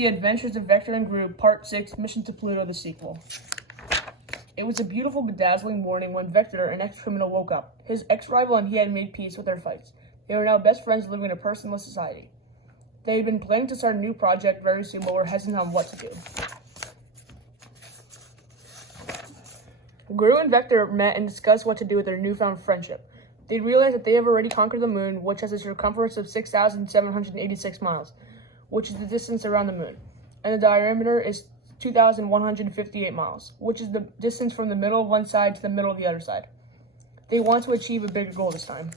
The Adventures of Vector and Groot, Part 6, Mission to Pluto, the sequel. It was a beautiful, bedazzling morning when Vector, an ex-criminal, woke up. His ex-rival and he had made peace with their fights. They were now best friends living in a personless society. They had been planning to start a new project very soon, but were hesitant on what to do. Groot and Vector met and discussed what to do with their newfound friendship. They realized that they have already conquered the moon, which has a circumference of 6,786 miles, which is the distance around the moon, and the diameter is 2,158 miles, which is the distance from the middle of one side to the middle of the other side. They want to achieve a bigger goal this time.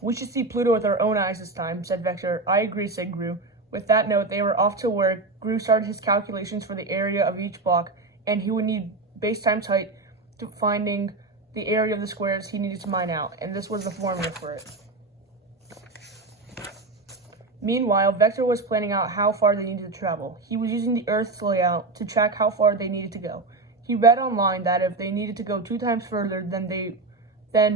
"We should see Pluto with our own eyes this time," said Vector. "I agree," said Groot. With that note, they were off to work. Groot started his calculations for the area of each block, and he would need base times height to finding the area of the squares he needed to mine out, and this was the formula for it. Meanwhile, Vector was planning out how far they needed to travel. He was using the Earth's layout to track how far they needed to go. He read online that if they needed to go 2 times further than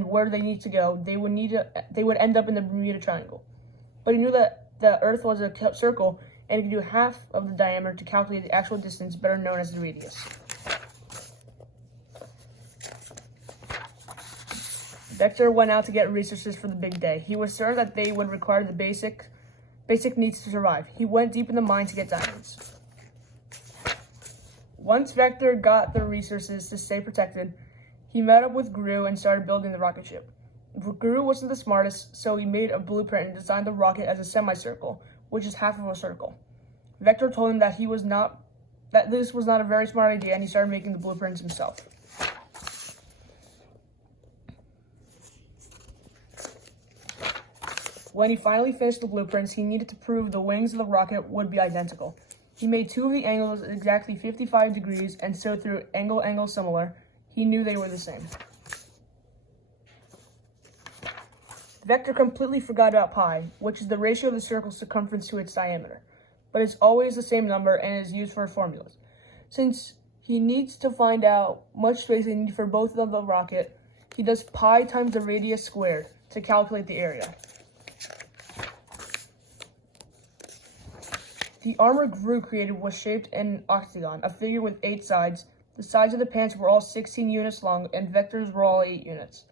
where they need to go, they would end up in the Bermuda Triangle. But he knew that the Earth was a circle, and he could do half of the diameter to calculate the actual distance, better known as the radius. Vector went out to get resources for the big day. He was certain that they would require the basic needs to survive. He went deep in the mine to get diamonds. Once Vector got the resources to stay protected, he met up with Groot and started building the rocket ship. Groot wasn't the smartest, so he made a blueprint and designed the rocket as a semicircle, which is half of a circle. Vector told him that this was not a very smart idea, and he started making the blueprints himself. When he finally finished the blueprints, he needed to prove the wings of the rocket would be identical. He made 2 of the angles at exactly 55 degrees, and so through angle similar, he knew they were the same. Vector completely forgot about pi, which is the ratio of the circle's circumference to its diameter, but it's always the same number and is used for formulas. Since he needs to find out much space they need for both of the rocket, he does pi times the radius squared to calculate the area. The armor Groot created was shaped in an octagon, a figure with 8 sides. The sides of the pants were all 16 units long, and Vector's were all 8 units.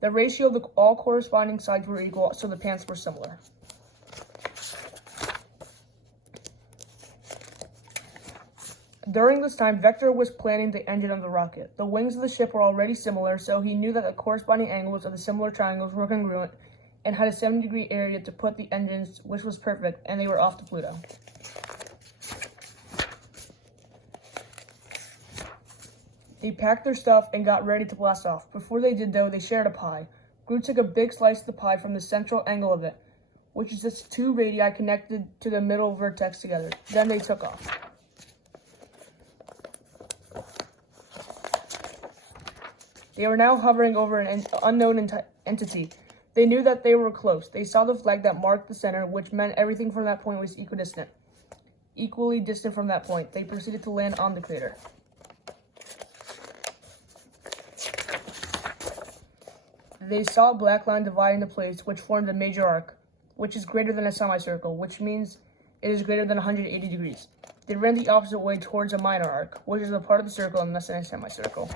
The ratio of all corresponding sides were equal, so the pants were similar. During this time, Vector was planning the engine of the rocket. The wings of the ship were already similar, so he knew that the corresponding angles of the similar triangles were congruent and had a 70-degree area to put the engines, which was perfect, and they were off to Pluto. They packed their stuff and got ready to blast off. Before they did, though, they shared a pie. Groot took a big slice of the pie from the central angle of it, which is just 2 radii connected to the middle vertex together. Then they took off. They were now hovering over an unknown entity. They knew that they were close. They saw the flag that marked the center, which meant everything from that point was equally distant from that point. They proceeded to land on the crater. They saw a black line dividing the place, which formed a major arc, which is greater than a semicircle, which means it is greater than 180 degrees. They ran the opposite way towards a minor arc, which is a part of the circle and less than a semicircle.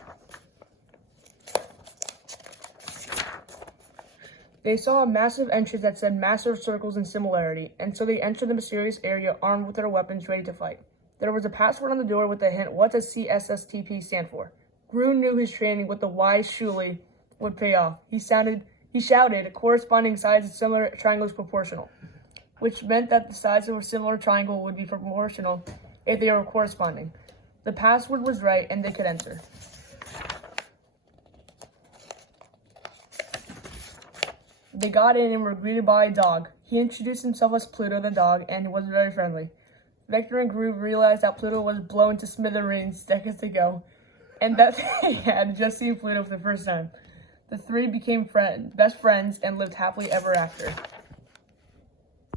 They saw a massive entrance that said Master Circles and Similarity, and so they entered the mysterious area armed with their weapons ready to fight. There was a password on the door with the hint, "What does CSSTP stand for?" Groot knew his training with the wise Shuli would pay off. He shouted, corresponding sides of similar triangles proportional, which meant that the sides of a similar triangle would be proportional if they were corresponding. The password was right, and they could enter. They got in and were greeted by a dog. He introduced himself as Pluto the dog, and he was very friendly. Vector and Groot realized that Pluto was blown to smithereens seconds ago, and that they had just seen Pluto for the first time. The 3 became best friends and lived happily ever after.